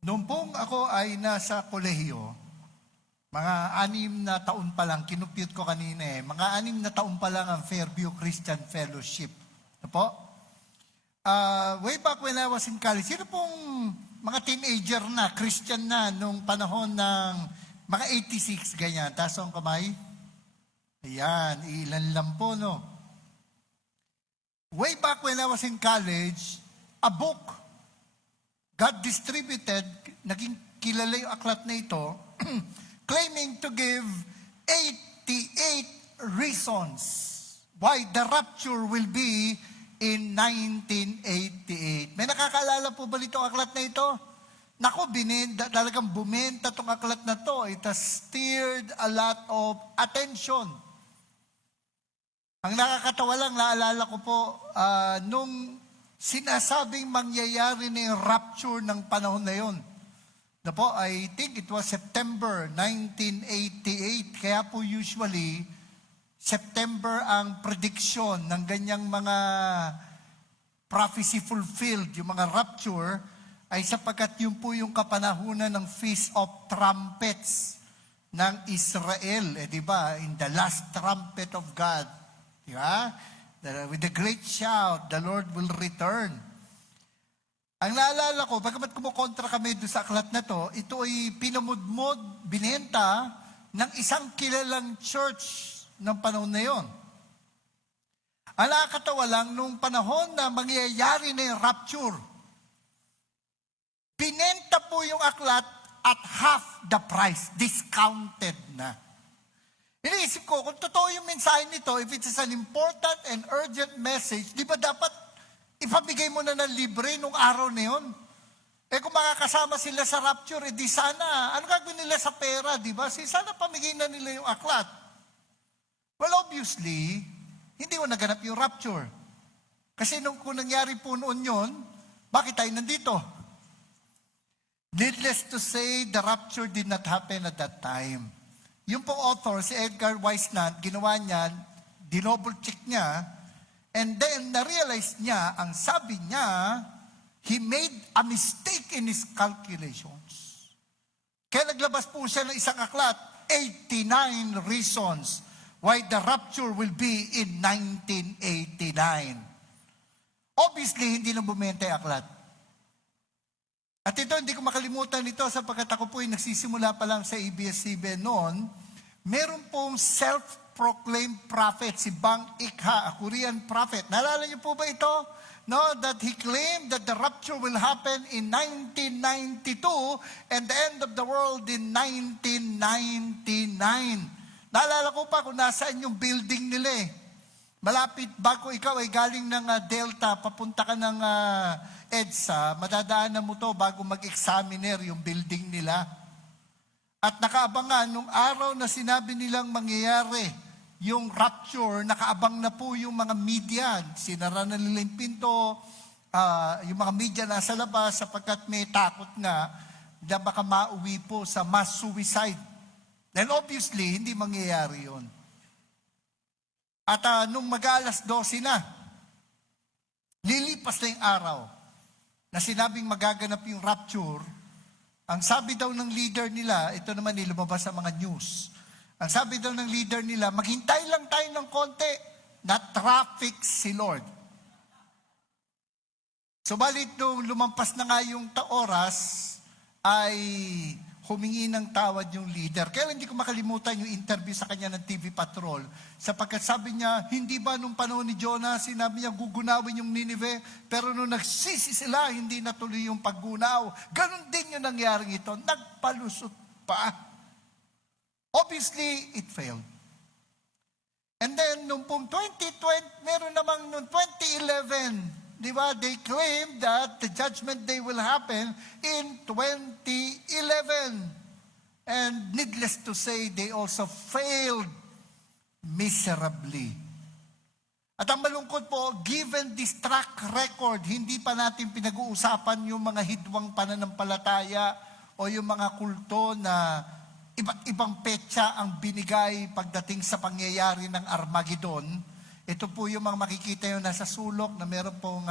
Noong pong ako ay nasa kolehiyo, mga 6 na taon pa lang, kinupute ko kanina mga 6 na taon pa lang ang Fairview Christian Fellowship. Ano po? Way back when I was in college, sino pong mga teenager na, Christian na, nung panahon ng mga 86, ganyan? Taas ang kamay? Ayan, ilan lang po, no? Way back when I was in college, a book God distributed, naging kilala yung aklat na ito, claiming to give 88 reasons why the rapture will be in 1988. May nakakaalala po ba nitong aklat na ito? Naku, talagang bumenta itong aklat na to. It has stirred a lot of attention. Ang nakakatawa lang, naalala ko po, nung sinasabing mangyayari na yung rapture ng panahon na yon. Na po, I think it was September 1988. Kaya po usually, September ang prediction ng ganyang mga prophecy fulfilled, yung mga rapture, ay sapagkat yun po yung kapanahunan ng Feast of Trumpets ng Israel. Di ba? In the last trumpet of God. Di ba? With the great shout, the Lord will return. Ang naalala ko, bagamat kumukontra kami doon sa aklat na to, ito ay pinamudmod, binenta ng isang kilalang church ng panahon na yon. Ang nakakatawa lang, nung panahon na mangyayari na yung rapture, binenta po yung aklat at half the price, discounted na. Iniisip ko, kung totoo yung mensahe nito, if it is an important and urgent message, di ba dapat ipabigay mo na ng libre nung araw na yun? Kung makakasama sila sa rapture, di sana, ano gagawin nila sa pera, di ba? Sana pamigay na nila yung aklat. Well, obviously, hindi mo naganap yung rapture. Kasi kung nangyari po noon yun, bakit tayo nandito? Needless to say, the rapture did not happen at that time. Yung pong author, si Edgar Weisnant, ginawa niya, dinouble check niya, and then na-realize niya, ang sabi niya, he made a mistake in his calculations. Kaya naglabas po siya ng isang aklat, 89 reasons why the rapture will be in 1989. Obviously, hindi na bumenta yung aklat. At ito, hindi ko makalimutan ito sapagkat ako po ay nagsisimula pa lang sa ABS-CBN noon. Meron pong self-proclaimed prophet, si Bang Ik-ha, a Korean prophet. Naalala niyo po ba ito? No, that he claimed that the rapture will happen in 1992 and the end of the world in 1999. Naalala ko pa kung nasaan yung building nila Malapit, bago ikaw ay galing ng Delta, papunta ka ng EDSA, madadaanan mo to bago mag-examiner yung building nila. At nakaabangan, nung araw na sinabi nilang mangyayari yung rapture, nakaabang na po yung mga media. Sinara na nila yung pinto, yung mga media nasa labas sapagkat may takot nga na baka mauwi po sa mass suicide. Then obviously, hindi mangyayari yun. At nung mag-alas 12 na, lilipas na yung araw na sinabing magaganap yung rapture, ang sabi daw ng leader nila, ito naman lumabas sa mga news, ang sabi daw ng leader nila, maghintay lang tayo ng konti na traffic si Lord. Subalit nung lumampas na nga yung oras, ay humingi ng tawad yung leader. Kaya hindi ko makalimutan yung interview sa kanya ng TV Patrol. Sapagkat sabi niya, hindi ba nung panahon ni Jonah, sinabi niya gugunawin yung Nineveh, pero nung nagsisi sila, hindi natuloy yung paggunaw. Ganon din yung nangyari ito. Nagpalusot pa. Obviously, it failed. And then, nung pong 2020, meron namang nung 2011, di ba, they claim that the judgment day will happen in 2011. And needless to say, they also failed miserably. At ang malungkot po, given this track record, hindi pa natin pinag-uusapan yung mga hidwang pananampalataya o yung mga kulto na iba't ibang petsa ang binigay pagdating sa pangyayari ng Armageddon. Ito po yung mga makikita yung nasa sulok na meron pong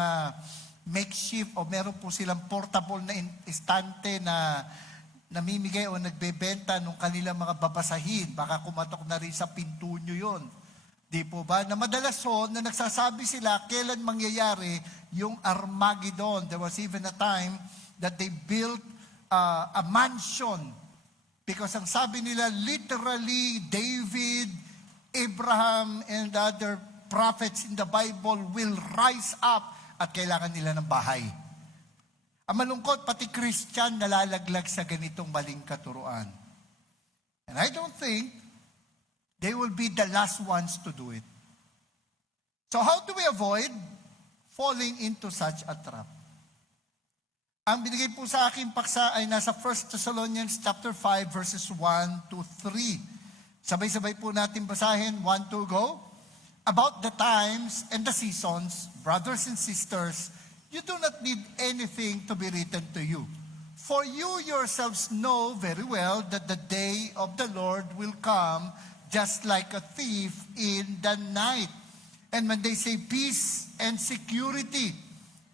makeshift o meron po silang portable na estante na namimigay o nagbebenta ng kanilang mga babasahin. Baka kumatok na rin sa pinto nyo yun. Di po ba? Na madalas na nagsasabi sila kailan mangyayari yung Armageddon. There was even a time that they built a mansion. Because ang sabi nila, literally, David, Abraham, and other prophets in the Bible will rise up at kailangan nila ng bahay. Ang malungkot, pati Christian nalalaglag sa ganitong maling katuruan. And I don't think they will be the last ones to do it. So how do we avoid falling into such a trap? Ang binigay po sa akin paksa ay nasa 1 Thessalonians chapter 5 verses 1 to 3. Sabay-sabay po natin basahin. 1, 2, go. About the times and the seasons, brothers and sisters, you do not need anything to be written to you. For you yourselves know very well that the day of the Lord will come just like a thief in the night. And when they say peace and security,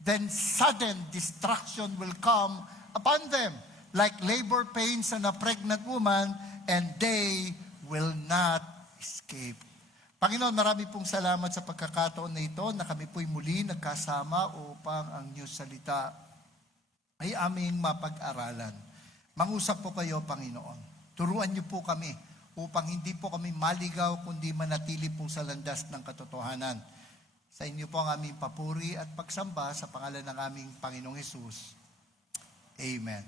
then sudden destruction will come upon them, like labor pains on a pregnant woman, and they will not escape. Panginoon, marami pong salamat sa pagkakataon na ito na kami po'y muli nagkasama upang ang iyong salita ay aming mapag-aralan. Mangusap po kayo, Panginoon. Turuan niyo po kami upang hindi po kami maligaw kundi manatili po sa landas ng katotohanan. Sa inyo po ang aming papuri at pagsamba sa pangalan ng aming Panginoong Hesus. Amen.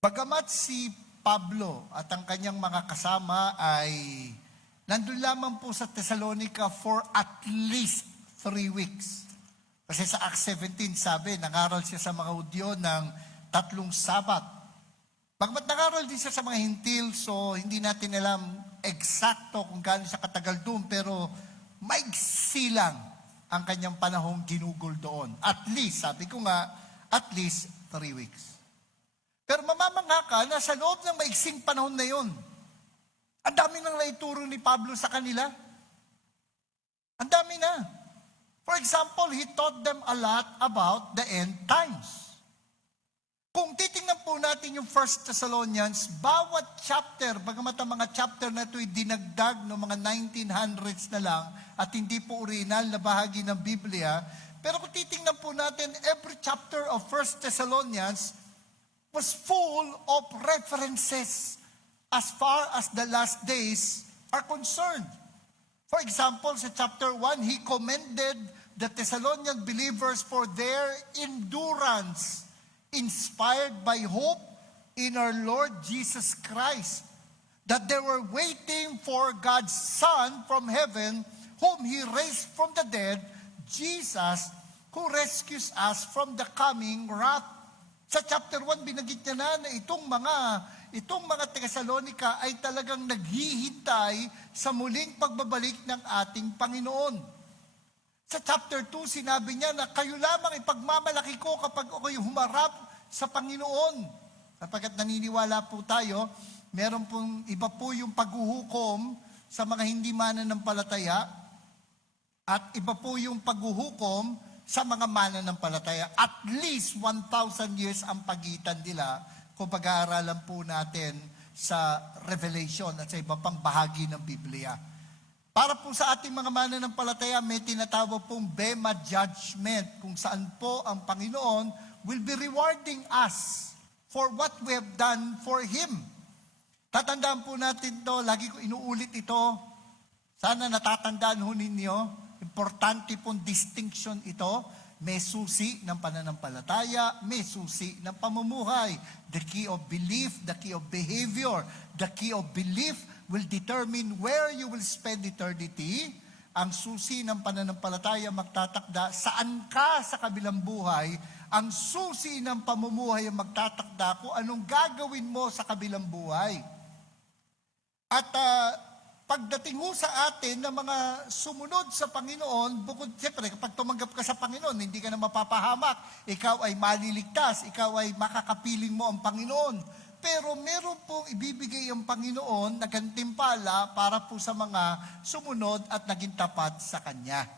Bagamat si Pablo at ang kanyang mga kasama ay nandun lamang po sa Thessalonica for at least 3 weeks. Kasi sa Acts 17 sabi, nangaral siya sa mga Hudyo ng 3 Sabat. Bagamat nangaral din siya sa mga Hintil, so hindi natin alam eksakto kung gaano siya katagal doon, pero maigsi lang ang kanyang panahong ginugol doon. At least, sabi ko nga, at least 3 weeks. Pero mamamangha ka na sa loob ng maigsing panahon na yun, ang dami nang naituro ni Pablo sa kanila. Ang dami na. For example, he taught them a lot about the end times. Kung titingnan po natin yung 1 Thessalonians, bawat chapter, bagamat ang mga chapter na ito'y dinagdag ng mga 1900s na lang at hindi po original na bahagi ng Biblia, pero kung titingnan po natin, every chapter of 1 Thessalonians was full of references as far as the last days are concerned. For example, sa chapter 1, he commended the Thessalonian believers for their endurance, inspired by hope in our Lord Jesus Christ, that they were waiting for God's Son from heaven, whom He raised from the dead, Jesus, who rescues us from the coming wrath. Sa chapter 1, binanggit niya na itong mga Thessalonica ay talagang naghihintay sa muling pagbabalik ng ating Panginoon. Sa chapter 2, sinabi niya na kayo lamang ipagmamalaki ko kapag ako'y humarap sa Panginoon. Sapagkat naniniwala po tayo, meron pong iba po yung paghuhukom sa mga hindi mananampalataya at iba po yung paghuhukom sa mga mananampalataya. At least 1,000 years ang pagitan nila kung pag-aaralan po natin sa Revelation at sa iba pang bahagi ng Biblia. Para po sa ating mga mananampalataya, may tinatawag pong Bema Judgment, kung saan po ang Panginoon will be rewarding us for what we have done for Him. Tatandaan po natin to, lagi ko inuulit ito. Sana natatandaan ho ninyo, importante pong distinction ito. May susi ng pananampalataya, may susi ng pamumuhay. The key of belief, the key of behavior, the key of belief will determine where you will spend eternity. Ang susi ng pananampalataya magtatakda saan ka sa kabilang buhay. Ang susi ng pamumuhay ang magtatakda kung anong gagawin mo sa kabilang buhay. At pagdating ho sa atin ng mga sumunod sa Panginoon, bukod, siyempre, kapag tumanggap ka sa Panginoon, hindi ka na mapapahamak, ikaw ay maliligtas, ikaw ay makakapiling mo ang Panginoon. Pero meron pong ibibigay ang Panginoon na gantimpala para po sa mga sumunod at naging tapat sa Kanya.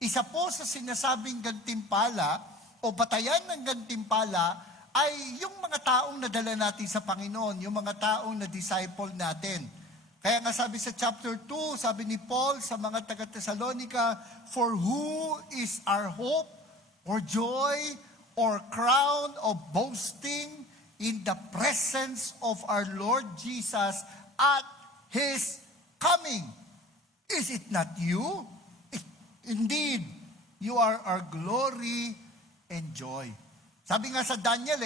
Isa po sa sinasabing gantimpala o batayan ng gantimpala ay yung mga taong nadala natin sa Panginoon, yung mga taong na-disciple natin. Kaya nga sabi sa chapter 2, sabi ni Paul sa mga taga-Thessalonica, "For who is our hope or joy or crown of boasting in the presence of our Lord Jesus at His coming? Is it not you? Indeed, you are our glory and joy." Sabi nga sa Daniel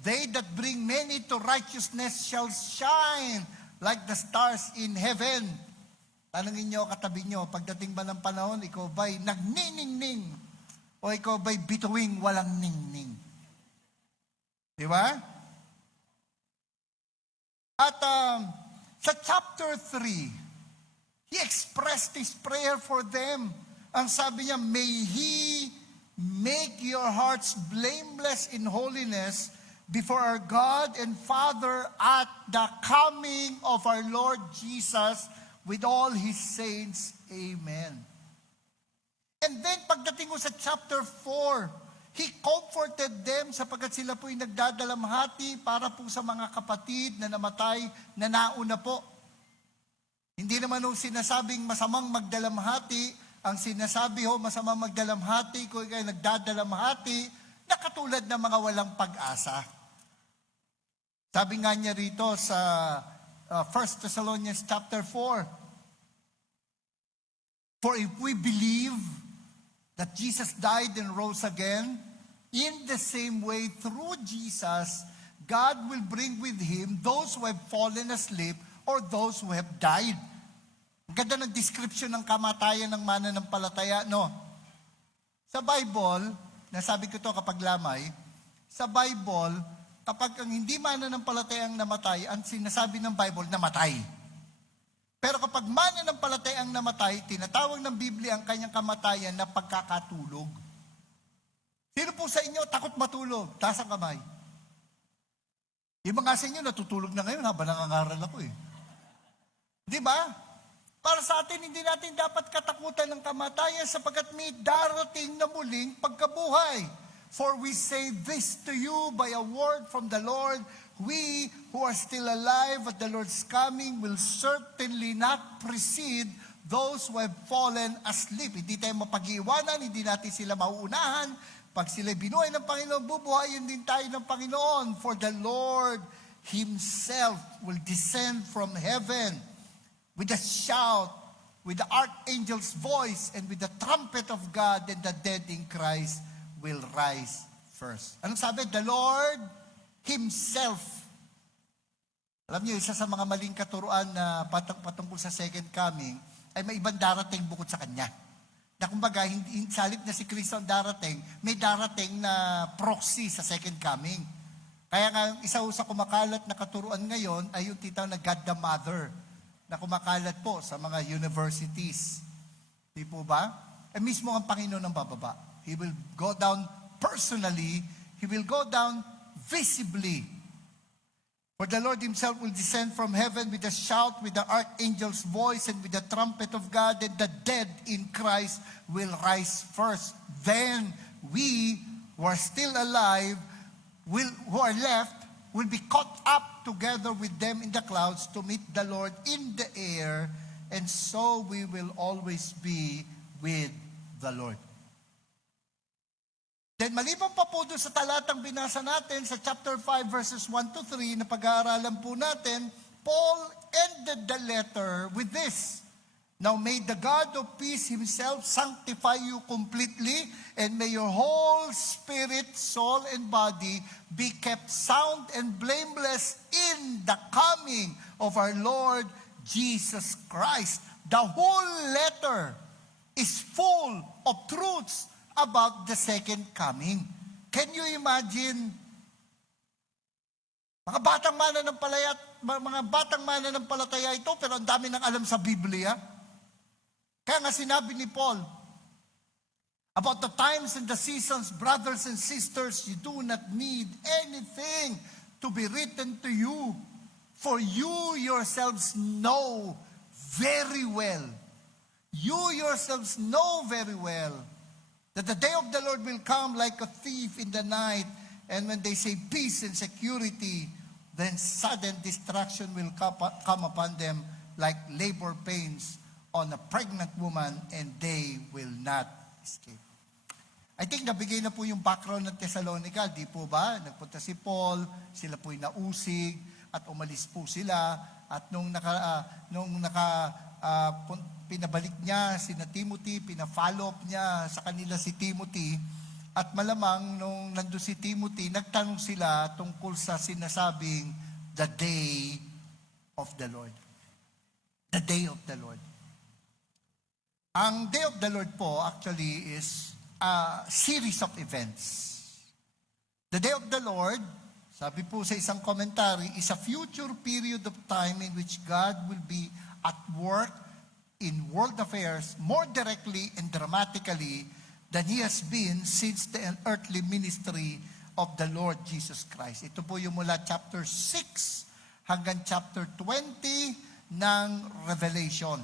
"They that bring many to righteousness shall shine like the stars in heaven." Tanungin nyo, katabi nyo, pagdating ba ng panahon, ikaw ba'y nagniningning? O ikaw ba'y bituing walang ningning? Di ba? At sa chapter 3, he expressed his prayer for them. Ang sabi niya, "May He make your hearts blameless in holiness before our God and Father at the coming of our Lord Jesus with all His saints. Amen." And then pagdating ko sa chapter 4, he comforted them sapagkat sila po'y nagdadalamhati para po sa mga kapatid na namatay na nauna po. Hindi naman ho sinasabing masamang magdalamhati. Ang sinasabi ho, masamang magdalamhati kung kayo nagdadalamhati na katulad ng mga walang pag-asa. Sabi nga niya rito sa 1 Thessalonians chapter 4, "For if we believe that Jesus died and rose again, in the same way through Jesus, God will bring with Him those who have fallen asleep or those who have died." Ang ganda ng description ng kamatayan ng mananampalataya, no? Sa Bible, nasabi ko to kapag lamay, sa Bible, kapag ang hindi mananampalatayang namatay, ang sinasabi ng Bible, namatay. Pero kapag mananampalatayang namatay, tinatawag ng Biblia ang kanyang kamatayan na pagkakatulog. Sino po sa inyo takot matulog? Taas ang kamay. Yung mga sa inyo natutulog na ngayon habang nangangaral ako Di ba? Para sa atin, hindi natin dapat katakutan ng kamatayan sapagkat may darating na muling pagkabuhay. "For we say this to you by a word from the Lord, we who are still alive at the Lord's coming will certainly not precede those who have fallen asleep." Hindi tayo mapag-iwanan, hindi natin sila mauunahan. Pag sila binuhay ng Panginoon, bubuhayin din tayo ng Panginoon. "For the Lord Himself will descend from heaven with a shout, with the archangel's voice, and with the trumpet of God, and the dead in Christ will rise first." Anong sabi? The Lord Himself. Alam niyo, isa sa mga maling katuruan na patungkol sa second coming, ay may ibang darating bukod sa Kanya. Na kumbaga, hindi salip na si Kristo ang darating, may darating na proxy sa second coming. Kaya nga, isa sa kumakalat na katuruan ngayon ay yung titawag na God the Mother, na kumakalat po sa mga universities. Di po ba? Mismo ang Panginoon ang bababa. He will go down personally. He will go down visibly. "For the Lord Himself will descend from heaven with a shout, with the archangel's voice, and with the trumpet of God, and the dead in Christ will rise first. Then we who are still alive, who are left, will be caught up together with them in the clouds to meet the Lord in the air, and so we will always be with the Lord." Then maliban pa po doon sa talatang binasa natin sa chapter 5 verses 1 to 3 na pag-aaralan po natin, Paul ended the letter with this: "Now may the God of peace Himself sanctify you completely, and may your whole spirit, soul, and body be kept sound and blameless in the coming of our Lord Jesus Christ." The whole letter is full of truths about the second coming. Can you imagine? Mga batang mananampalataya ito, pero ang dami nang alam sa Biblia. Kaya nga sinabi ni Paul, "About the times and the seasons, brothers and sisters, you do not need anything to be written to you, for you yourselves know very well. You yourselves know very well That the day of the Lord will come like a thief in the night, and when they say peace and security, then sudden destruction will come upon them like labor pains on a pregnant woman, and they will not escape. I think nabigay na po yung background ng Thessalonica, di po ba? Nagpunta si Paul, sila po'y nausig, at umalis po sila, at pinabalik niya si Timothy, pina-follow up niya sa kanila si Timothy, at malamang nung nandun si Timothy, nagtanong sila tungkol sa sinasabing the day of the Lord. The day of the Lord. Ang day of the Lord po actually is a series of events. The day of the Lord, sabi po sa isang commentary, is a future period of time in which God will be at work in world affairs more directly and dramatically than He has been since the earthly ministry of the Lord Jesus Christ. Ito po yung mula chapter 6 hanggang chapter 20 ng Revelation.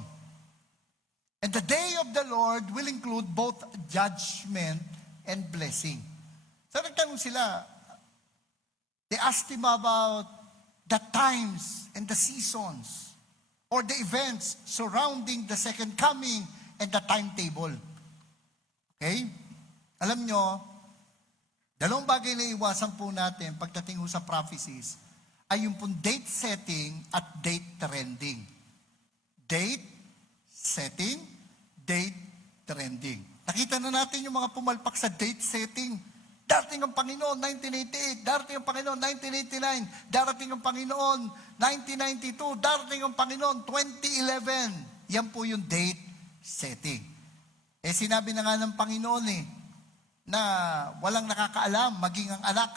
And the day of the Lord will include both judgment and blessing. So nagtanong sila, they asked him about the times and the seasons or the events surrounding the second coming and the timetable. Okay? Alam nyo, dalawang bagay na iwasan po natin pagdating sa prophecies ay yung pong date setting at date trending. Date setting, date trending. Nakita na natin yung mga pumalpak sa date setting. Darating ang Panginoon 1988, darating ang Panginoon 1989, darating ang Panginoon 1992, darating ang Panginoon 2011. Yan po yung date setting. Sinabi na nga ng Panginoon na walang nakakaalam maging ang anak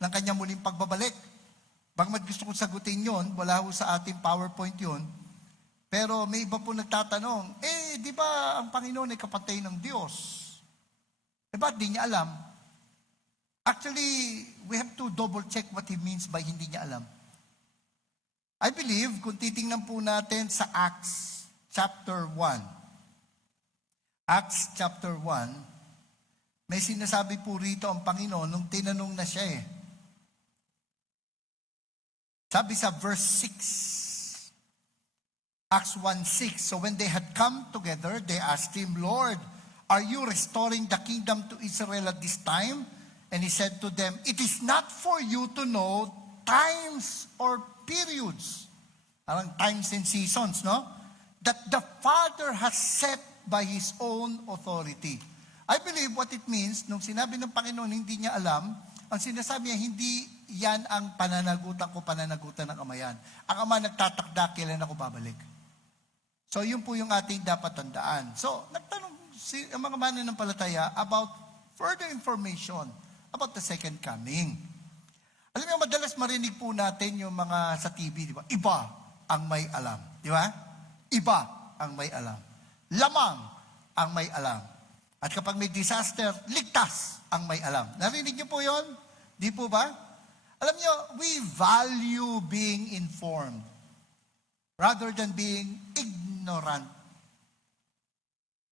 ng kanyang muling pagbabalik. Bagamat gusto kong sagutin yon, wala ho sa ating PowerPoint yon. Pero may iba po nagtatanong, di ba ang Panginoon ay kapatid ng Diyos? Ba't di niya alam? Actually, we have to double check what He means by hindi niya alam. I believe, kung titingnan po natin sa Acts chapter 1, Acts chapter 1, may sinasabi po rito ang Panginoon nung tinanong na siya Sabi sa verse 6, Acts 1:6, so when they had come together, they asked Him, Lord, are you restoring the kingdom to Israel at this time? And He said to them, it is not for you to know times or periods, parang times and seasons, no? That the Father has set by His own authority. I believe what it means, nung sinabi ng Panginoon, hindi niya alam, ang sinasabi niya, hindi yan ang pananagutan ko, pananagutan ng Ama yan. Ang Ama nagtatakda, kailan ako babalik. So, yun po yung ating dapat tandaan. So, nagtanong ang mga mananampalataya about further information about the second coming. Alam niyo, madalas marinig po natin yung mga sa TV, di ba? Iba ang may alam. Di ba? Iba ang may alam. Lamang ang may alam. At kapag may disaster, ligtas ang may alam. Narinig niyo po yon? Di po ba? Alam niyo, we value being informed rather than being ignorant.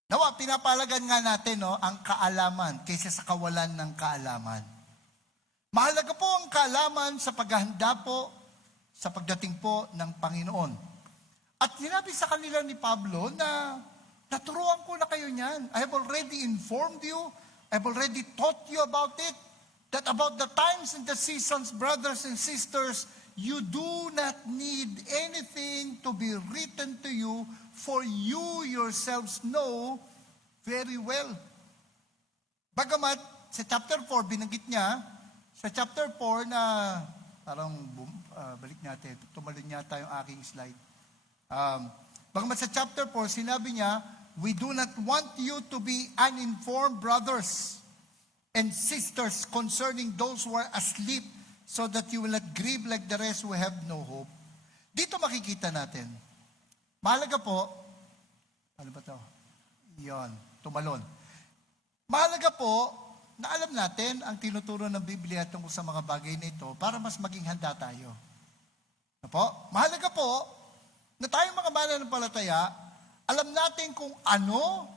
Nawa, pinapalagan nga natin ang kaalaman kaysa sa kawalan ng kaalaman. Mahalaga po ang kaalaman sa paghahanda po sa pagdating po ng Panginoon. At sinabi sa kanila ni Pablo na naturuan ko na kayo niyan. I have already informed you. I have already taught you about it. That about the times and the seasons, brothers and sisters, you do not need anything to be written to you, for you yourselves know very well. Bagamat sa chapter 4, binanggit niya, sa chapter 4 na, parang balik natin, tumalon yata yung aking slide. Bagamat sa chapter 4, sinabi niya, we do not want you to be uninformed, brothers and sisters, concerning those who are asleep, so that you will not grieve like the rest who have no hope. Dito makikita natin. Mahalaga po, ano ba ito? Yon, tumalon. Mahalaga po na alam natin ang tinuturo ng Biblia tungkol sa mga bagay na ito para mas maging handa tayo. Ano po? Mahalaga po na tayong mga mananampalataya, alam natin kung ano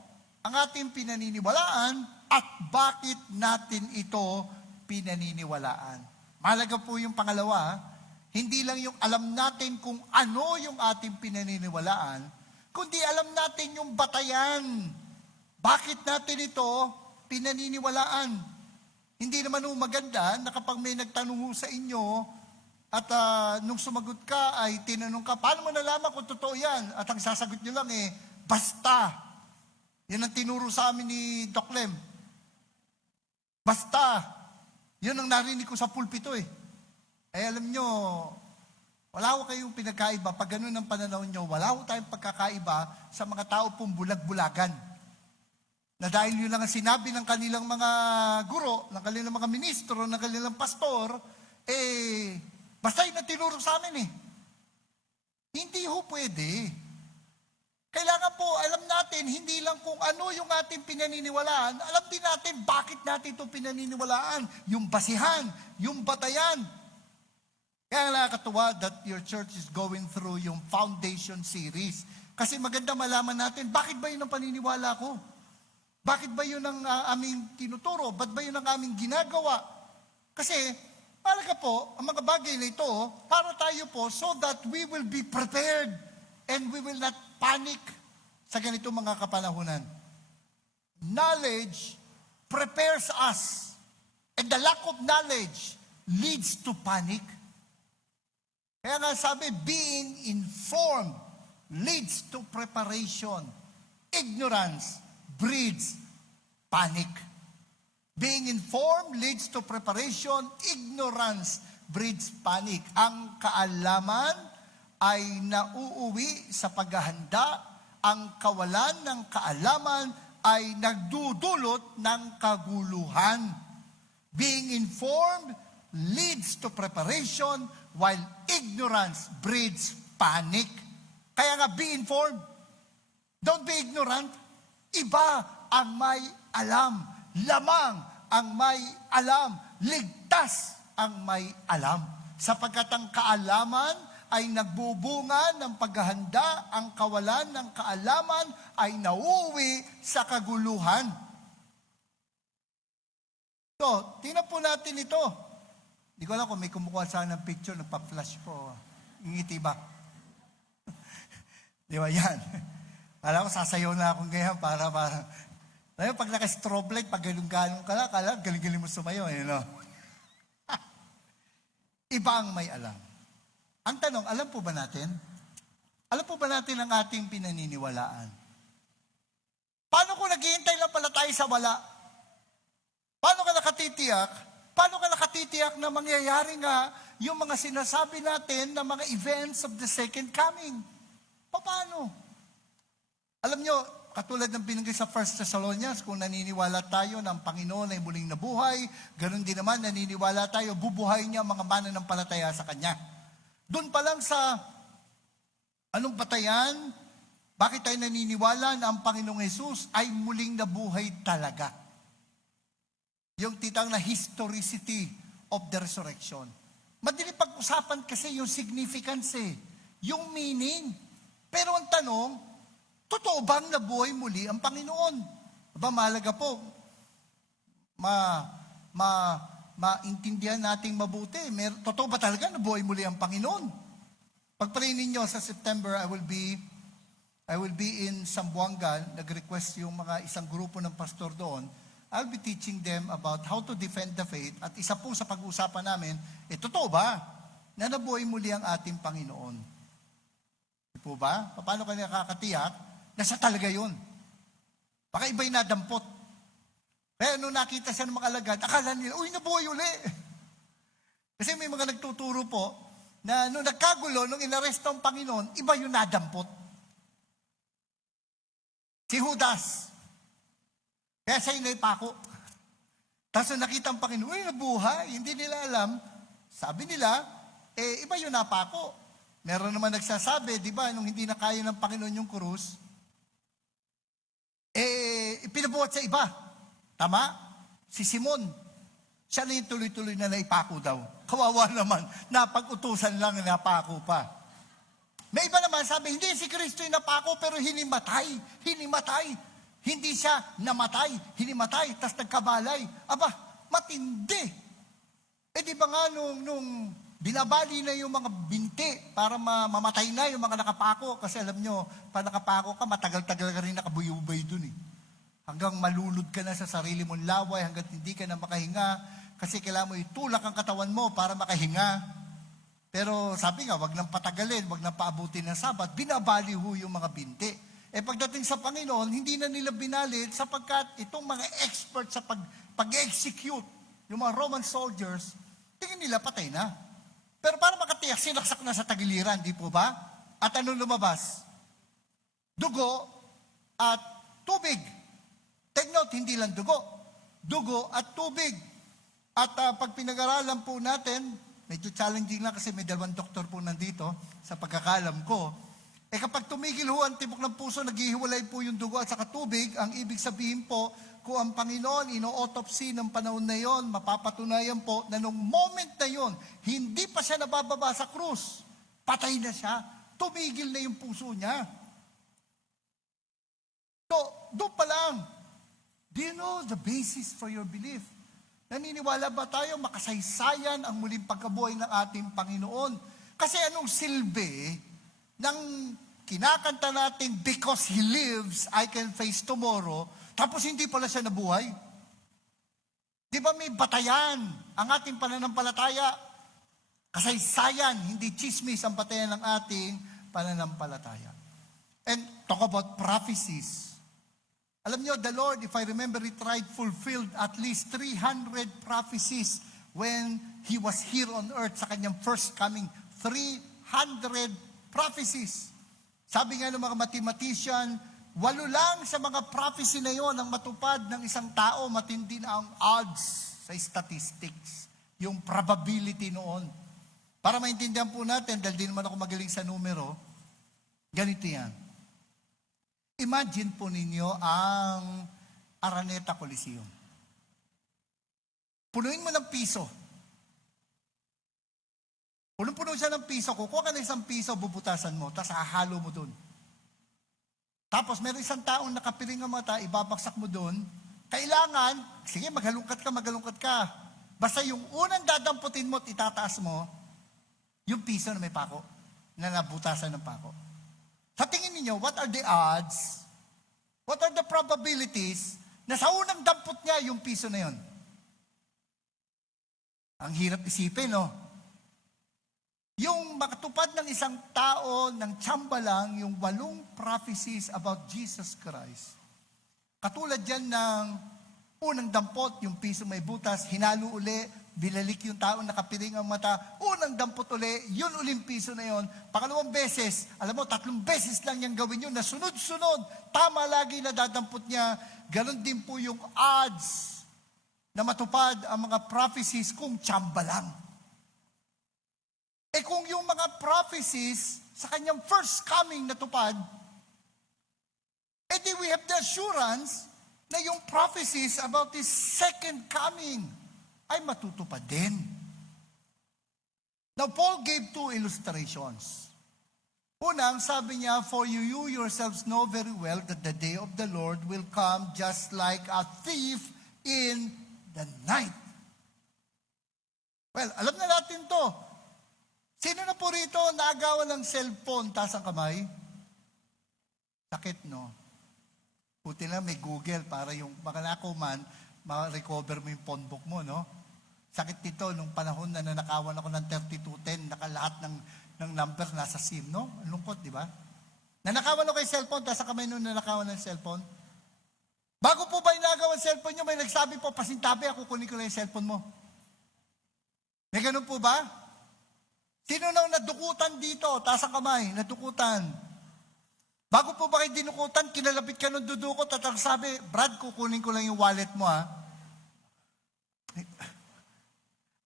ang ating pinaniniwalaan at bakit natin ito pinaniniwalaan. Mahalaga po yung pangalawa, hindi lang yung alam natin kung ano yung ating pinaniniwalaan, kundi alam natin yung batayan. Bakit natin ito pinaniniwalaan? Hindi naman maganda na kapag may nagtanong sa inyo at nung sumagot ka ay tinanong ka, paano mo nalaman kung totoo yan? At ang sasagot nyo lang basta. Yan ang tinuro sa amin ni Doc Lem. Basta. Yun ang narinig ko sa pulpito alam nyo, wala ko kayong pinagkaiba. Pag ganun ang pananaw nyo, wala ko tayong pagkakaiba sa mga tao pong bulag-bulagan. Na dahil yun lang ang sinabi ng kanilang mga guro, ng kanilang mga ministro, ng kanilang pastor, basta yun ang tinuro sa amin Hindi ho pwede. Kailangan po, alam natin, hindi lang kung ano yung ating pinaniniwalaan, alam din natin bakit natin ito pinaniniwalaan. Yung basihan, yung batayan. Kaya nakakatuwa that your church is going through yung foundation series. Kasi maganda malaman natin, bakit ba yun ang paniniwala ko? Bakit ba yun ang aming tinuturo? Ba't ba yun ang aming ginagawa? Kasi, malaga po, ang mga bagay na ito, para tayo po, so that we will be prepared and we will not panic sa ganitong mga kapanahunan. Knowledge prepares us, and the lack of knowledge leads to panic. Kaya nga sabi, being informed leads to preparation. Ignorance breeds panic. Being informed leads to preparation. Ignorance breeds panic. Ang kaalaman ay nauuwi sa paghahanda. Ang kawalan ng kaalaman ay nagdudulot ng kaguluhan. Being informed leads to preparation, while ignorance breeds panic. Kaya nga, be informed. Don't be ignorant. Iba ang may alam. Lamang ang may alam. Ligtas ang may alam. Sapagkat ang kaalaman ay nagbubunga ng paghahanda, ang kawalan ng kaalaman ay nauuwi sa kaguluhan. So, tingnan po natin ito. Hindi ko alam kung may kumukuha sa ng picture, nagpa-flash po. Ingiti ba? Di ba yan? Alam ko, sasayaw na akong ganyan para. Tayo, pag naka-strobe light, pag galong-galong ka na, kala, galing-galing mo sumayo, no? Iba ang may alam. Ang tanong, alam po ba natin? Alam po ba natin ang ating pinaniniwalaan? Paano kung naghihintay lang pala tayo sa wala? Paano ka nakatitiyak? Paano ka nakatitiyak na mangyayari nga yung mga sinasabi natin na mga events of the second coming? Paano? Alam nyo, katulad ng binigay sa 1 Thessalonians, kung naniniwala tayo na ang Panginoon ay muling nabuhay, ganoon din naman naniniwala tayo, bubuhayin niya ang mga mananampalataya sa Kanya. Doon pa lang sa anong batayan, bakit tayo naniniwala na ang Panginoong Hesus ay muling nabuhay talaga? Yung titang na historicity of the resurrection. Madali pag-usapan kasi yung significance yung meaning. Pero ang tanong, totoo bang nabuhay muli ang Panginoon? Aba, mahalaga po. Maintindihan nating mabuti. Totoo ba talaga nabuhay muli ang Panginoon? Pag-pray ninyo sa September, I will be in Zamboanga. Nag-request yung mga isang grupo ng pastor doon. I'll be teaching them about how to defend the faith. At isa po sa pag-uusapan namin, totoo ba na nabuhay muli ang ating Panginoon? Di po ba? Paano ka nakakatiyak? Nasa talaga yun. Baka iba'y nadampot. Kaya nung nakita siya ng mga alagad, akala nila, uy, nabuhay uli. Kasi may mga nagtuturo po na nung nagkagulo, nung inaresto ang Panginoon, iba yung nadampot. Si Judas. Kaya siya yung naipako. Tapos nung nakita ang Panginoon, uy, nabuhay. Hindi nila alam. Sabi nila, iba yung napako. Meron naman nagsasabi, di ba, nung hindi na kaya ng Panginoon yung krus, pinabuhat sa iba. Tama? Si Simon. Siya na yung tuloy-tuloy na naipako daw. Kawawa naman. Napag-utusan lang napako pa. May iba naman sabi, hindi si Kristo yung napako pero hinimatay. Hinimatay. Hindi siya namatay, hinimatay, tas nagkabalay. Aba, matindi. Di ba nga nung binabali na yung mga binti para mamatay na yung mga nakapako. Kasi alam nyo, pag nakapako ka, matagal-tagal ka rin nakabuyubay dun eh. Hanggang malulod ka na sa sarili mong laway, hanggang hindi ka na makahinga. Kasi kailangan mo itulak ang katawan mo para makahinga. Pero sabi nga, wag nang patagalin, wag nang paabutin ng Sabat, binabali ho yung mga binti. Pagdating sa Panginoon, hindi na nila binalit sapagkat itong mga expert sa pag-execute, yung mga Roman soldiers, tingin nila patay na. Pero para makatiyak, sinaksak na sa tagiliran, di po ba? At ano lumabas? Dugo at tubig. Take note, hindi lang dugo. Dugo at tubig. At pag pinag-aralan po natin, medyo challenging lang kasi may dalawang doktor po nandito sa pagkakalam ko. Kapag tumigil ho ang tibok ng puso, naghihiwalay po yung dugo at saka tubig, ang ibig sabihin po, kung ang Panginoon ino-autopsy ng panahon na yon, mapapatunayan po na nung moment na yon, hindi pa siya nabababa sa krus. Patay na siya. Tumigil na yung puso niya. So, doon pa lang. Do you know the basis for your belief? Naniniwala ba tayo makasaysayan ang muling pagkabuhay ng ating Panginoon? Kasi anong silbi ng kinakanta natin, because He lives, I can face tomorrow, tapos hindi pala siya nabuhay? Di ba may batayan ang ating pananampalataya? Kasaysayan, hindi chismis ang batayan ng ating pananampalataya. And talk about prophecies. Alam niyo, the Lord, if I remember it right, fulfilled at least 300 prophecies when He was here on earth sa kanyang first coming. 300 prophecies. Sabi nga ng mga mathematician, 8 lang sa mga prophecy na yon ang matupad ng isang tao, matindi na ang odds sa statistics, yung probability noon. Para maintindihan po natin, dahil di naman ako magaling sa numero, ganito yan. Imagine po ninyo ang Araneta Coliseum. Punuin mo ng piso. Punong-puno siya ng piso. Kukuha ka ng isang piso, bubutasan mo, tapos hahalo mo dun. Tapos meron isang taong nakapiling ang mata, ibabaksak mo dun. Kailangan, sige, maghalungkat ka. Basta yung unang dadamputin mo at itataas mo, yung piso na may pako, na nabutasan ng pako. Sa tingin niyo, what are the odds? What are the probabilities na sa unang dampot niya, yung piso na yun? Ang hirap isipin, no? Yung makatupad ng isang tao ng tsamba lang, yung 8 prophecies about Jesus Christ. Katulad yan ng unang dampot, yung piso may butas, hinalo uli, binalik yung tao, nakapiring ang mata, unang dampot uli, yun uling piso na yun. Pangalawang beses, alam mo, 3 beses lang niyang gawin yun, na sunod-sunod, tama lagi na dadampot niya. Ganon din po yung odds na matupad ang mga prophecies kung tsamba lang. Kung yung mga prophecies sa kanyang first coming natupad, di we have the assurance na yung prophecies about His second coming ay matutupad din. Now, Paul gave 2 illustrations. Unang, sabi niya, for you yourselves know very well that the day of the Lord will come just like a thief in the night. Well, alam na natin to. Sino na po rito naagawan ng cellphone, taas ang kamay? Sakit, no? Buti na may Google para yung makanakaw man, ma-recover mo yung phone book mo, no? Sakit nito nung panahon na nanakawan ako ng 3210, nakalahat ng number nasa SIM, no? Lungkot, di ba? Nanakawan ako yung cellphone, taas ang kamay nung nanakawan ng cellphone. Bago po ba inagawan ng cellphone nyo, may nagsabi po, pasintabi, ako kunin ko lang yung cellphone mo. May ganun po ba? Sino nang nadukutan dito? Taas ang kamay, nadukutan. Bago po ba kayo dinukutan, kinalapit ka nung dudukot at ang sabi, Brad, kukunin ko lang yung wallet mo, ha?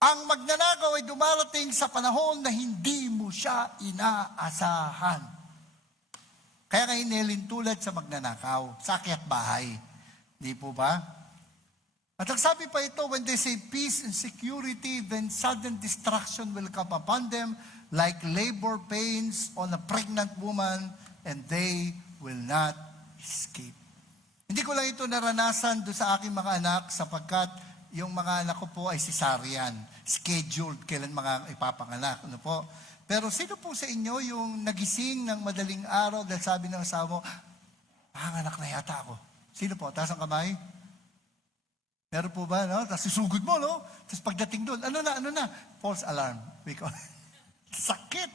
Ang magnanakaw ay dumarating sa panahon na hindi mo siya inaasahan. Kaya kayo nilintulad sa magnanakaw, sa akyat bahay. Di po ba? At ang sabi pa ito, when they say peace and security, then sudden destruction will come upon them like labor pains on a pregnant woman, and they will not escape. Hindi ko lang ito naranasan doon sa aking mga anak sapagkat yung mga anak ko po ay cesarean, scheduled kailan mga ipapanganak. Ano po? Pero sino po sa inyo yung nagising ng madaling araw dahil sabi ng asawa mo, anak na yata ako. Sino po? Taas ang kamay. Meron po ba? No? Tapos susugod mo, no? Tapos pagdating doon, ano na? False alarm. Sakit.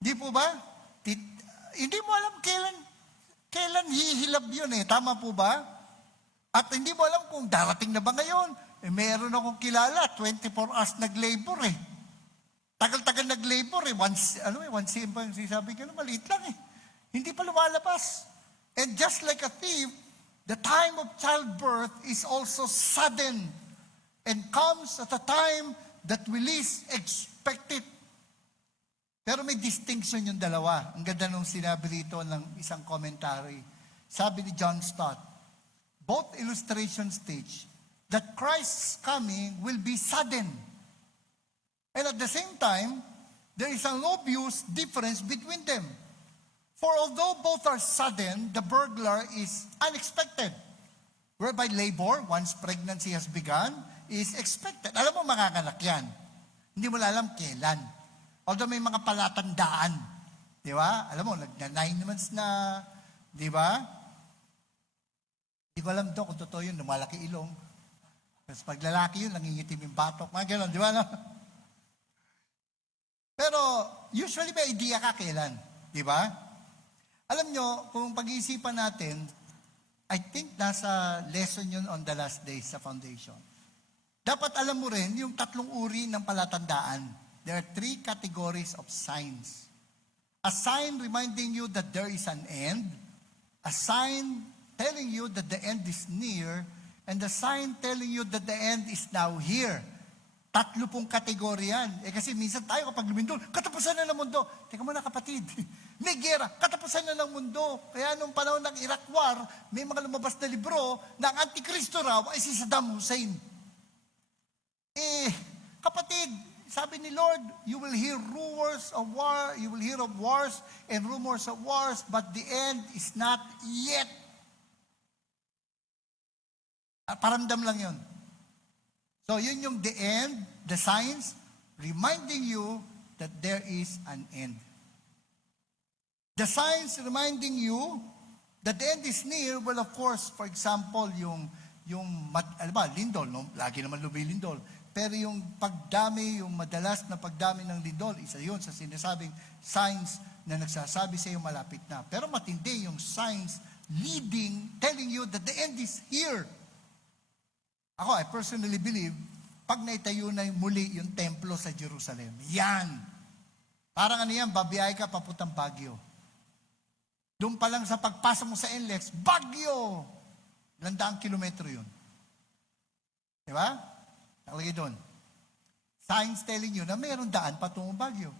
Di po ba? Hindi mo alam kailan hihilab yun eh. Tama po ba? At hindi mo alam kung darating na ba ngayon. Meron akong kilala, 24 hours nag-labor eh. Tagal-tagal nag-labor eh. Once pa yung sinasabi ko, maliit lang eh. Hindi pa lumalabas. And just like a thief, the time of childbirth is also sudden and comes at a time that we least expect it. Pero may distinction yung dalawa. Ang ganda nung sinabi rito ng isang commentary. Sabi ni John Stott, both illustrations teach that Christ's coming will be sudden. And at the same time, there is an obvious difference between them. For although both are sudden, the burglar is unexpected. Whereby labor, once pregnancy has begun, is expected. Alam mo, manganganak yan. Hindi mo alam kailan. Although may mga palatandaan. Di ba? Alam mo, nag-9 months na. Di ba? Di ko alam to kung totoo yun, lumalaki ilong. Tapos pag lalaki yun, nangingitim yung batok. Mga gano'n, di ba? No? Pero usually may idea ka kailan. Di ba? Alam nyo, kung pag-iisipan natin, I think nasa lesson yun on the last days sa foundation. Dapat alam mo rin yung tatlong uri ng palatandaan. There are 3 categories of signs. A sign reminding you that there is an end, a sign telling you that the end is near, and the sign telling you that the end is now here. 3 pong kategorya yan. Kasi minsan tayo kapag lumindol, katapusan na ng mundo. Teka muna kapatid, may gera, katapusan na ng mundo. Kaya nung panahon ng Iraq War, may mga lumabas na libro na ang Antikristo raw ay si Saddam Hussein. Kapatid, sabi ni Lord, you will hear rumors of war, you will hear of wars and rumors of wars, but the end is not yet. Paramdam lang yun. So yun yung the end, the signs, reminding you that there is an end. The signs reminding you that the end is near, well of course, for example, yung lindol, no? Lagi naman lumilindol. Pero yung pagdami, yung madalas na pagdami ng lindol, isa yun sa sinasabing signs na nagsasabi sa iyo malapit na. Pero matindi yung signs leading, telling you that the end is here. Ako, I personally believe, pag naitayo na muli yung templo sa Jerusalem, yan. Parang ano yan, babiyay ka papuntang Baguio. Doon pa lang sa pagpasa mo sa NLEX, Baguio! 100 kilometro yun. Diba? Nakalagay doon. Signs telling you na mayroong daan patungong Baguio.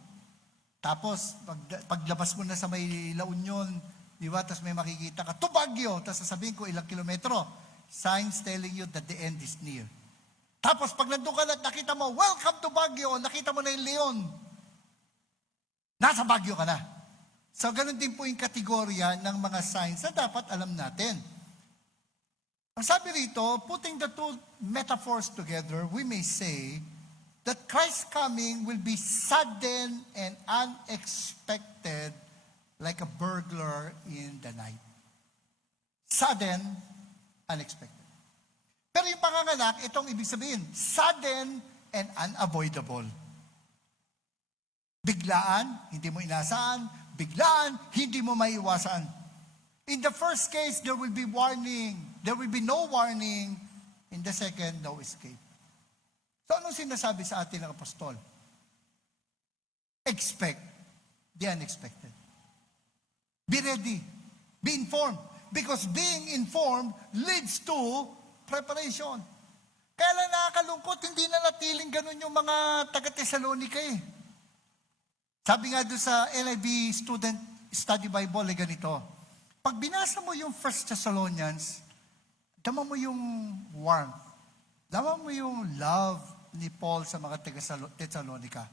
Tapos, paglabas mo na sa may La Union, diba? Tapos may makikita ka, to Baguio! Tapos sasabihin ko ilang kilometro. Signs telling you that the end is near. Tapos pag nandun ka na at nakita mo, welcome to Baguio, nakita mo na yung Leon. Nasa Baguio ka na. So ganun din po yung kategorya ng mga signs na dapat alam natin. Ang sabi rito, putting the 2 metaphors together, we may say that Christ's coming will be sudden and unexpected like a burglar in the night. Sudden, unexpected. Pero yung panganganak, itong ibig sabihin, sudden and unavoidable. Biglaan, hindi mo inaasahan. Biglaan, hindi mo maiwasan. In the first case, there will be warning. There will be no warning. In the second, no escape. So anong sinasabi sa atin ng apostol? Expect the unexpected. Be ready. Be informed. Because being informed leads to preparation. Kaya lang nakakalungkot, hindi na natiling ganun yung mga taga-Thessalonica eh. Sabi nga doon sa NIV Student Study Bible, ganito. Pag binasa mo yung 1 Thessalonians, dama mo yung warmth. Dama mo yung love ni Paul sa mga taga-Thessalonica.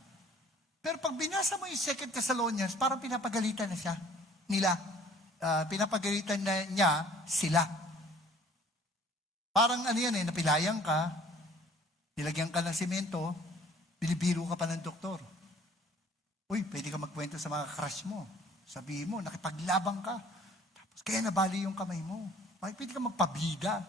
Pero pag binasa mo yung 2 Thessalonians, parang pinapagalitan na siya, nila. Pinapagalitan na niya sila. Parang ano yan napilayan ka, nilagyan ka ng simento, binibiro ka pa ng doktor. Uy, pwede ka magkwento sa mga crush mo. Sabihin mo, nakipaglabang ka. Tapos kaya nabali yung kamay mo. Ay, pwede ka magpabida.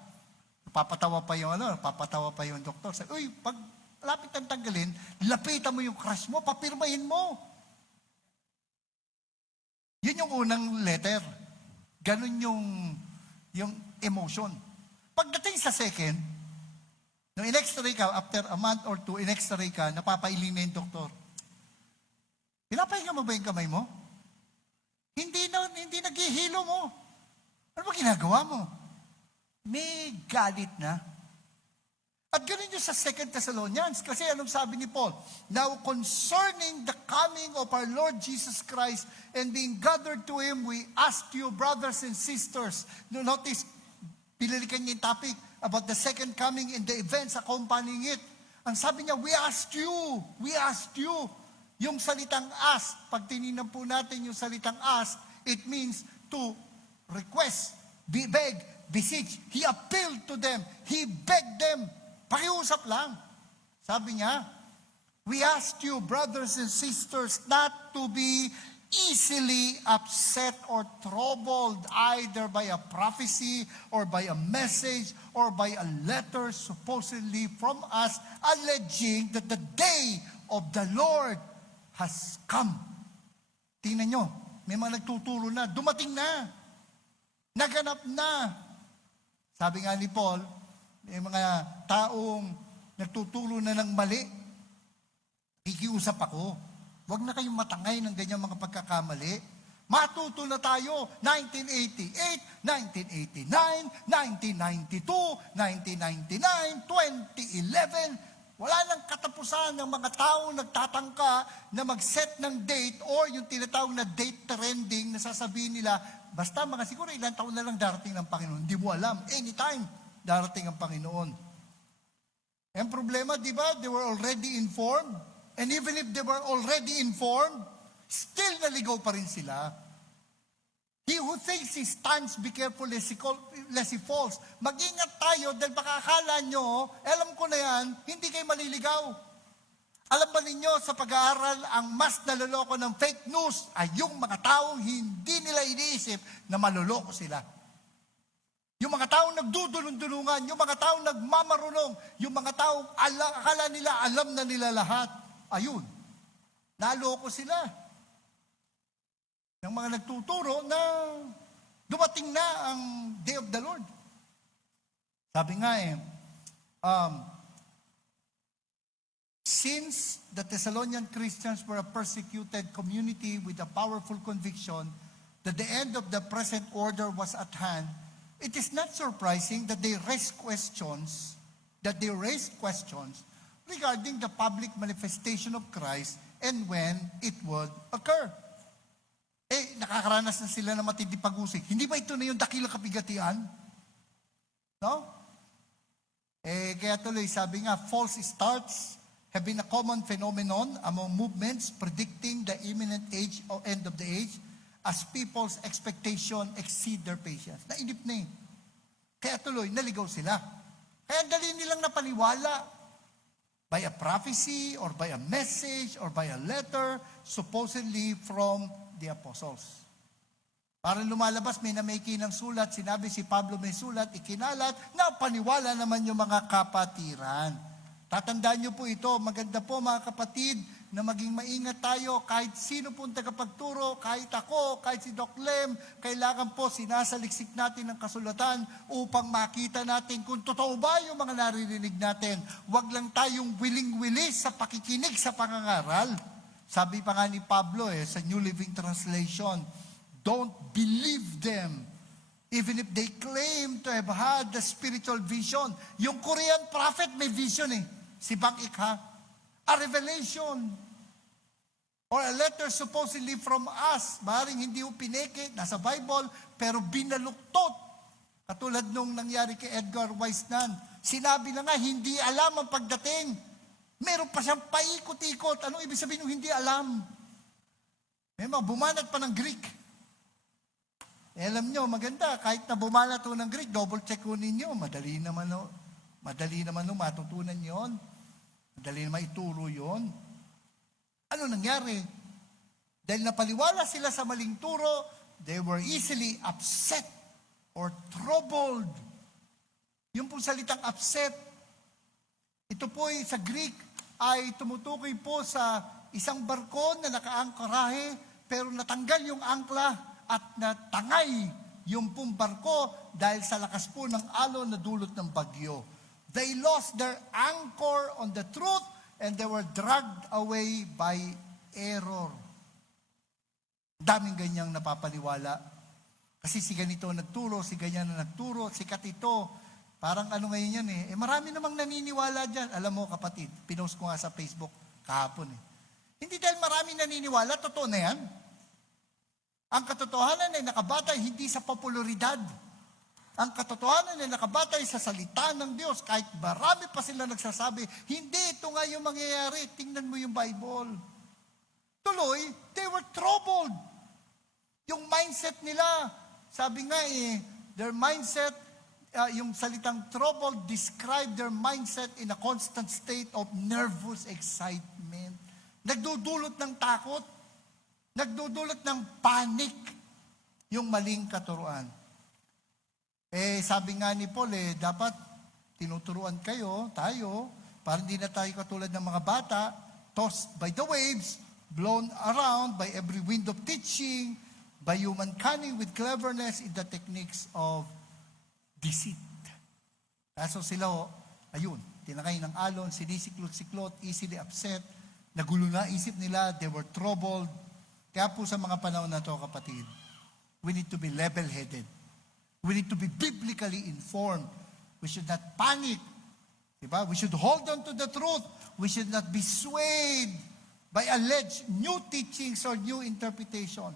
Napapatawa pa yung doktor. Sabi, uy, pag lapit ang tanggalin, lapitan mo yung crush mo, papirmahin mo. Yun yung unang letter. Ganun yung emotion. Pagdating sa second, nung in-x-ray ka, after a month or two, in-x-ray ka, napapailing na yung doktor. Pinapahinga mo ba yung kamay mo? Hindi naghihilo mo. Ano ba ginagawa mo? May galit na. At ganun yung sa 2 Thessalonians. Kasi anong sabi ni Paul? Now concerning the coming of our Lord Jesus Christ and being gathered to Him, we ask you, brothers and sisters. Notice, pinilikan niya yung topic about the second coming and the events accompanying it. Ang sabi niya, we ask you. Yung salitang ask, pag tinignan po natin yung salitang ask, it means to request, beg, beseech. He appealed to them. He begged them. Pakiusap lang. Sabi niya, we ask you, brothers and sisters, not to be easily upset or troubled either by a prophecy or by a message or by a letter supposedly from us alleging that the day of the Lord has come. Tingnan nyo, may mga nagtuturo na, dumating na, naganap na. Sabi nga ni Paul, may mga taong nagtuturo na ng mali, kikiusap ako. Huwag na kayong matangay ng ganyang mga pagkakamali. Matuto na tayo, 1988, 1989, 1992, 1999, 2011. Wala nang katapusan ng mga taong nagtatangka na mag-set ng date or yung tinatawag na date trending na sasabihin nila, basta mga siguro ilang taon na lang darating ng Panginoon. Hindi mo alam, anytime darating ang Panginoon. Ang problema, di ba, they were already informed. And even if they were already informed, still naligaw pa rin sila. He who thinks he stands, be careful lest he falls. Mag-ingat tayo dahil baka akala nyo, alam ko na yan, hindi kayo maliligaw. Alam ba ninyo, sa pag-aaral, ang mas naloloko ng fake news ay yung mga taong hindi nila iniisip na maloloko sila. Yung mga taong nagdudulong-dulungan, yung mga taong nagmamarunong, yung mga taong akala nila, alam na nila lahat. Ayun, naloko sila. Yung mga nagtuturo na dumating na ang Day of the Lord. Sabi nga since the Thessalonian Christians were a persecuted community with a powerful conviction that the end of the present order was at hand, it is not surprising that they raised questions regarding the public manifestation of Christ and when it would occur. Nakakaranas na sila ng matindi pag-usik. Hindi ba ito na yung dakilang kapigatian? No? Kaya tuloy, sabi nga, false starts have been a common phenomenon among movements predicting the imminent age or end of the age as people's expectation exceed their patience. Nainip na eh. Kaya tuloy, naligaw sila. Kaya dali nilang napaniwala by a prophecy or by a message or by a letter supposedly from the apostles. Parang lumalabas, may namaiki ng sulat, sinabi si Pablo may sulat, ikinalat, napaniwala naman yung mga kapatiran. Tatandaan niyo po ito, maganda po mga kapatid, na maging maingat tayo, kahit sino pong tagapagturo, kahit ako, kahit si Doc Lem, kailangan po sinasaliksik natin ng kasulatan upang makita natin kung totoo ba yung mga naririnig natin. Huwag lang tayong wiling-wili sa pakikinig sa pangangaral. Sabi pa nga ni Pablo sa New Living Translation, don't believe them even if they claim to have had the spiritual vision. Yung Korean prophet may vision si Bang Ik-ha. A revelation or a letter supposedly from us. Maaaring hindi yung pineke, nasa Bible, pero binaluktot. Katulad nung nangyari kay Edgar Weisnan. Sinabi na nga, hindi alam ang pagdating. Meron pa siyang paikot-ikot. Anong ibig sabihin ng hindi alam? May mga bumanat pa ng Greek. Alam nyo, maganda, kahit na bumalat ho ng Greek, double check ho ninyo. Madali naman ho matutunan yon. Madali naman ituro yon. Ano nangyari? Dahil napaliwala sila sa maling turo, they were easily upset or troubled. Yung pong salitang upset, ito po sa Greek ay tumutukoy po sa isang barko na nakaangkorahe, pero natanggal yung angkla at natangay yung pong barko dahil sa lakas po ng alon na dulot ng bagyo. They lost their anchor on the truth and they were dragged away by error. Daming ganyang napapaliwala. Kasi si ganito nagturo, si ganyan na nagturo, sikat ito. Parang ano ngayon yan marami namang naniniwala dyan. Alam mo kapatid, pinost ko nga sa Facebook kahapon Hindi dahil marami naniniwala, totoo na yan. Ang katotohanan ay nakabatay hindi sa popularidad. Ang katotohanan ay nakabatay sa salita ng Diyos. Kahit marami pa sila nagsasabi, hindi, ito nga yung mangyayari. Tingnan mo yung Bible. Tuloy, they were troubled. Yung mindset nila, sabi nga their mindset, yung salitang troubled, describe their mindset in a constant state of nervous excitement. Nagdudulot ng takot. Nagdudulot ng panic yung maling katuruan. Sabi nga ni Paul, dapat tinuturuan tayo, para hindi na tayo katulad ng mga bata, tossed by the waves, blown around by every wind of teaching, by human cunning with cleverness in the techniques of deceit. Kaso sila, ayun, tinakay ng alon, sinisiklot-siklot, easily upset, nagulo na isip nila, they were troubled. Kaya po sa mga panahon na to, kapatid, we need to be level-headed. We need to be biblically informed. We should not panic. Diba? We should hold on to the truth. We should not be swayed by alleged new teachings or new interpretation.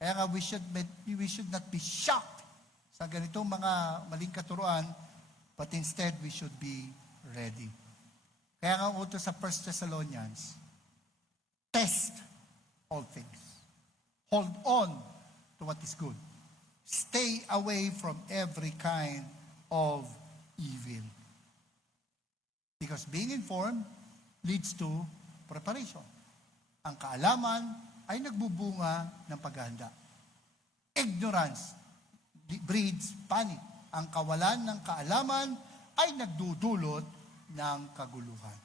Kaya nga we should not be shocked sa ganitong mga maling katuruan, but instead we should be ready. Kaya nga utos sa 1 Thessalonians, test all things. Hold on to what is good. Stay away from every kind of evil. Because being informed leads to preparation. Ang kaalaman ay nagbubunga ng paghahanda. Ignorance breeds panic. Ang kawalan ng kaalaman ay nagdudulot ng kaguluhan.